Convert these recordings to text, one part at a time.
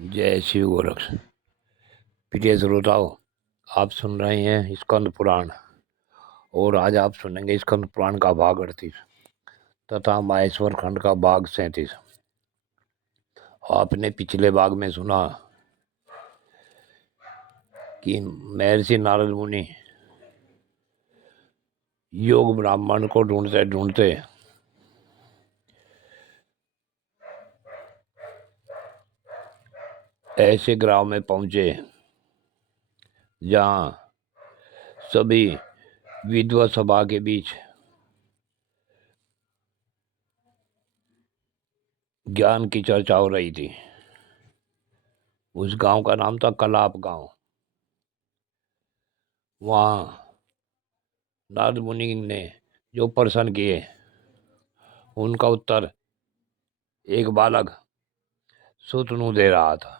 जय शिव गोरक्ष। प्रिय श्रोताओं, आप सुन रहे हैं स्कंद पुराण और आज आप सुनेंगे स्कंद पुराण का भाग 38 तथा माहेश्वर खंड का भाग 37। आपने पिछले भाग में सुना कि महर्षि नारद मुनि योग ब्राह्मण को ढूंढते ढूंढते ऐसे ग्राम में पहुंचे जहां सभी विधवा सभा के बीच ज्ञान की चर्चा हो रही थी। उस गांव का नाम था कलाप गांव। वहाँ नारद मुनि ने जो प्रश्न किए उनका उत्तर एक बालक सुतनु दे रहा था।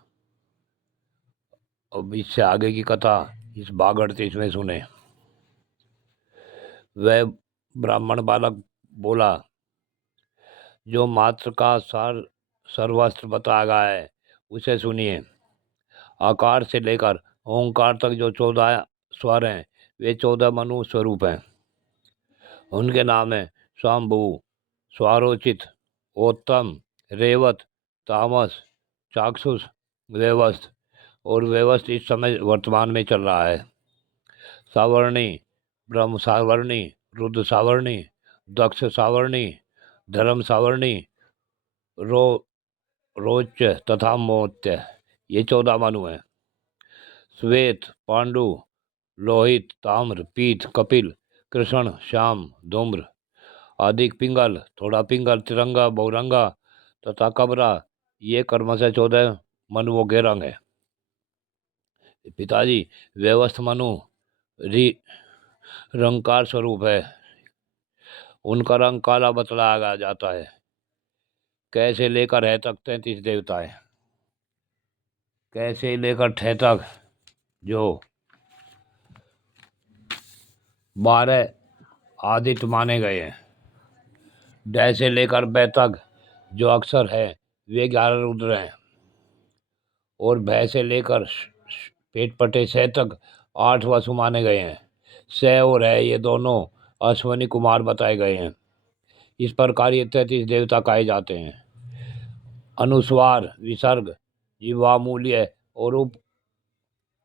अब इससे आगे की कथा इस भाग 38 में सुने। वह ब्राह्मण बालक बोला, जो मात्र का सर्वस्त्र बताया गया है उसे सुनिए। आकार से लेकर ओंकार तक जो 14 स्वर हैं वे 14 मनु स्वरूप हैं। उनके नाम है स्वाम्भु, स्वारोचित, उत्तम, रेवत, तामस, चाक्षुष, व्यवस्थ। और व्यवस्थ इस समय वर्तमान में चल रहा है। सावर्णी, ब्रह्म सावर्णी, रुद्र सावर्णी, दक्ष सावर्णी, धर्म सावर्णी, रोच तथा मोत्य, ये 14 मनु हैं। श्वेत, पांडु, लोहित, ताम्र, पीत, कपिल, कृष्ण, श्याम, धूम्र, अधिक पिंगल, थोड़ा पिंगल, तिरंगा, बहुरंगा तथा कबरा, ये क्रमशः 14 मनुओं के रंग है। पिताजी, व्यवस्थ मनु रंगकार स्वरूप है। उनका रंग काला बतलाया जाता है। कैसे लेकर है तक 33 देवता है। कैसे लेकर ठे तक जो 12 आदित्य माने गए हैं। डै से लेकर बै तक जो अक्षर है वे 11 रुद्र हैं। और भय से लेकर पेट पटे से तक 8 वसु माने गए हैं। स और है ये दोनों अश्वनी कुमार बताए गए हैं। इस प्रकार ये 33 देवता कहे जाते हैं। अनुस्वार, विसर्ग, जीवामूल्य और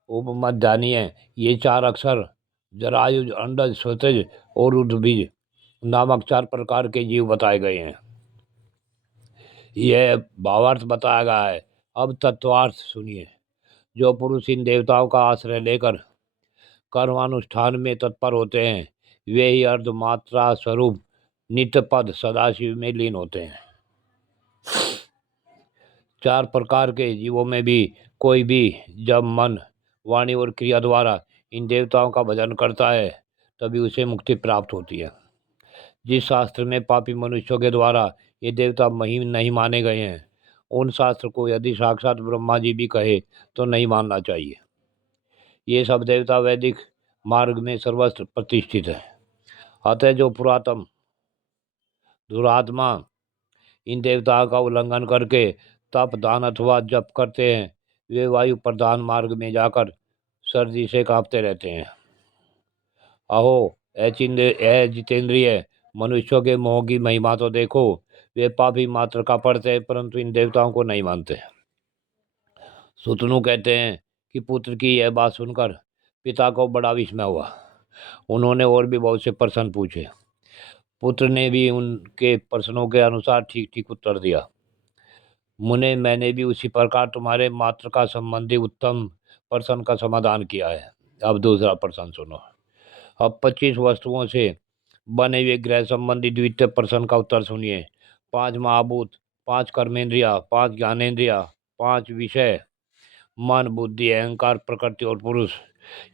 उपमध्यानीय, ये 4 अक्षर जरायुज, अंडज, स्वतज और रुद्रबीज नामक 4 प्रकार के जीव बताए गए हैं। यह भावार्थ बताया गया है। अब तत्वार्थ सुनिए। जो पुरुष इन देवताओं का आश्रय लेकर कर्मानुष्ठान में तत्पर होते हैं वे ही अर्धमात्रा स्वरूप नित्य पद सदाशिव में लीन होते हैं। 4 प्रकार के जीवों में भी कोई भी जब मन, वाणी और क्रिया द्वारा इन देवताओं का भजन करता है तभी उसे मुक्ति प्राप्त होती है। जिस शास्त्र में पापी मनुष्यों के द्वारा ये देवता महिम नहीं माने गए हैं उन शास्त्र को यदि साक्षात ब्रह्मा जी भी कहे तो नहीं मानना चाहिए। ये सब देवता वैदिक मार्ग में सर्वत्र प्रतिष्ठित है। अतः जो पुरातन दुरात्मा इन देवताओं का उल्लंघन करके तप, दान अथवा जप करते हैं वे वायु प्रधान मार्ग में जाकर सर्दी से कांपते रहते हैं। अहो ए जितेंद्रिय, मनुष्यों के मोह की महिमा तो देखो। वे पापी मात्र का पढ़ते हैं परंतु इन देवताओं को नहीं मानते। सुतनु कहते हैं कि पुत्र की यह बात सुनकर पिता को बड़ा विस्मय हुआ। उन्होंने और भी बहुत से प्रश्न पूछे। पुत्र ने भी उनके प्रश्नों के अनुसार ठीक ठीक उत्तर दिया। मुने, मैंने भी उसी प्रकार तुम्हारे मात्र का संबंधी उत्तम प्रश्न का समाधान किया है। अब दूसरा प्रश्न सुनो। अब 25 वस्तुओं से बने हुए ग्रह संबंधी द्वितीय प्रश्न का उत्तर सुनिए। 5 महाभूत, 5 कर्मेंद्रिया, 5 ज्ञानेन्द्रिया, 5 विषय, मन, बुद्धि, अहंकार, प्रकृति और पुरुष,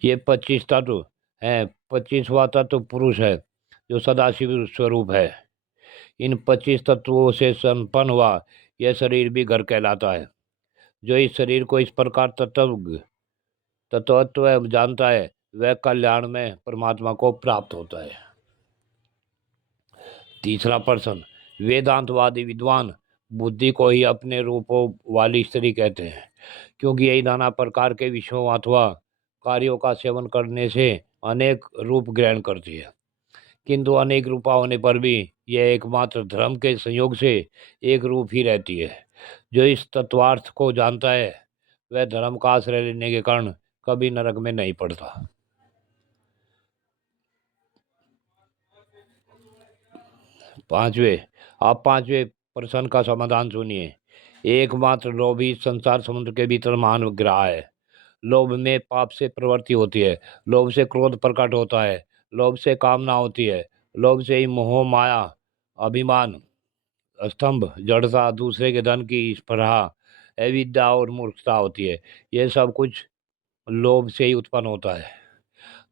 ये 25 तत्व हैं। 25वां तत्व पुरुष है जो सदाशिव स्वरूप है। इन 25 तत्वों से संपन्न हुआ यह शरीर भी घर कहलाता है। जो इस शरीर को इस प्रकार तत्वत्व जानता है वह कल्याण में परमात्मा को प्राप्त होता है। तीसरा प्रश्न। वेदांतवादी विद्वान बुद्धि को ही अपने रूपों वाली स्त्री कहते हैं। क्योंकि यही नाना प्रकार के विषयों अथवा कार्यों का सेवन करने से अनेक रूप ग्रहण करती है, किंतु अनेक रूपा होने पर भी यह एकमात्र धर्म के संयोग से एक रूप ही रहती है। जो इस तत्वार्थ को जानता है वह धर्म का आश्रय लेने के कारण कभी नरक में नहीं पड़ता। पांचवे, आप पांचवे प्रश्न का समाधान सुनिए। एकमात्र लोभ ही संसार समुद्र के भीतर महान ग्रह है। लोभ में पाप से प्रवृत्ति होती है, लोभ से क्रोध प्रकट होता है, लोभ से कामना होती है, लोभ से ही मोह माया, अभिमान, स्तंभ, जड़ता, दूसरे के धन की स्पर्धा, अविद्या और मूर्खता होती है। यह सब कुछ लोभ से ही उत्पन्न होता है।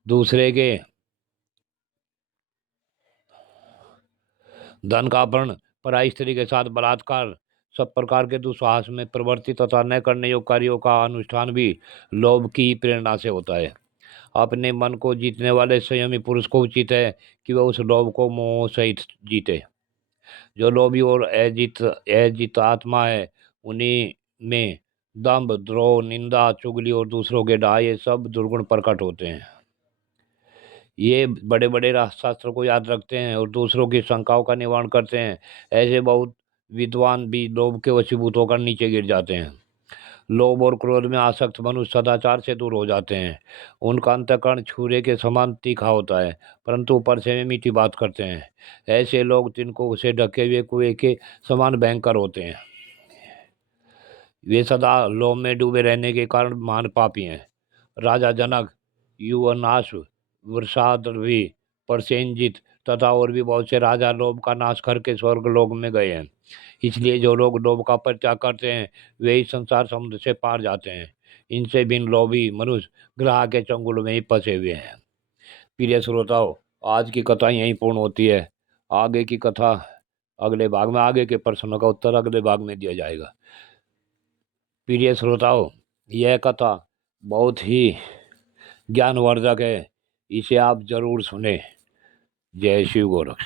दूसरे के धन का अपहरण, पराई स्त्री के साथ बलात्कार, सब प्रकार के दुस्साहस में प्रवृत्ति तथा न करने योग्य कार्यों का अनुष्ठान भी लोभ की प्रेरणा से होता है। अपने मन को जीतने वाले संयमी पुरुष को उचित है कि वह उस लोभ को मोह सहित जीते। जो लोभी और अजित आत्मा है उन्हीं में दंभ, द्रोह, निंदा, चुगली और दूसरों के डाह ये सब दुर्गुण प्रकट होते हैं। ये बड़े बड़े शास्त्रों को याद रखते हैं और दूसरों की शंकाओं का निवारण करते हैं। ऐसे बहुत विद्वान भी लोभ के वशीभूत होकर नीचे गिर जाते हैं। लोभ और क्रोध में आसक्त मनुष्य सदाचार से दूर हो जाते हैं। उनका अंतःकरण छुरे के समान तीखा होता है, परंतु ऊपर से वे मीठी बात करते हैं। ऐसे लोग तिनको से ढके हुए कुएं के समान भयंकर होते हैं। वे सदा लोभ में डूबे रहने के कारण महान पापी हैं। राजा जनक, युवनाश, वृषाद्रवी, प्रसेनजित तथा और भी बहुत से राजा लोभ का नाश करके स्वर्ग लोक में गए हैं। इसलिए जो लोग लोभ का परित्याग करते हैं वे इस संसार समुद्र से पार जाते हैं। इनसे बिन लोभी मनुष्य ग्रह के चंगुल में ही फंसे हुए हैं। प्रिय श्रोताओं, आज की कथा यहीं पूर्ण होती है। आगे की कथा अगले भाग में, आगे के प्रश्नों का उत्तर अगले भाग में दिया जाएगा। प्रिय श्रोताओं, यह कथा बहुत ही ज्ञानवर्धक है, इसे आप जरूर सुने। जय शिव गोरख।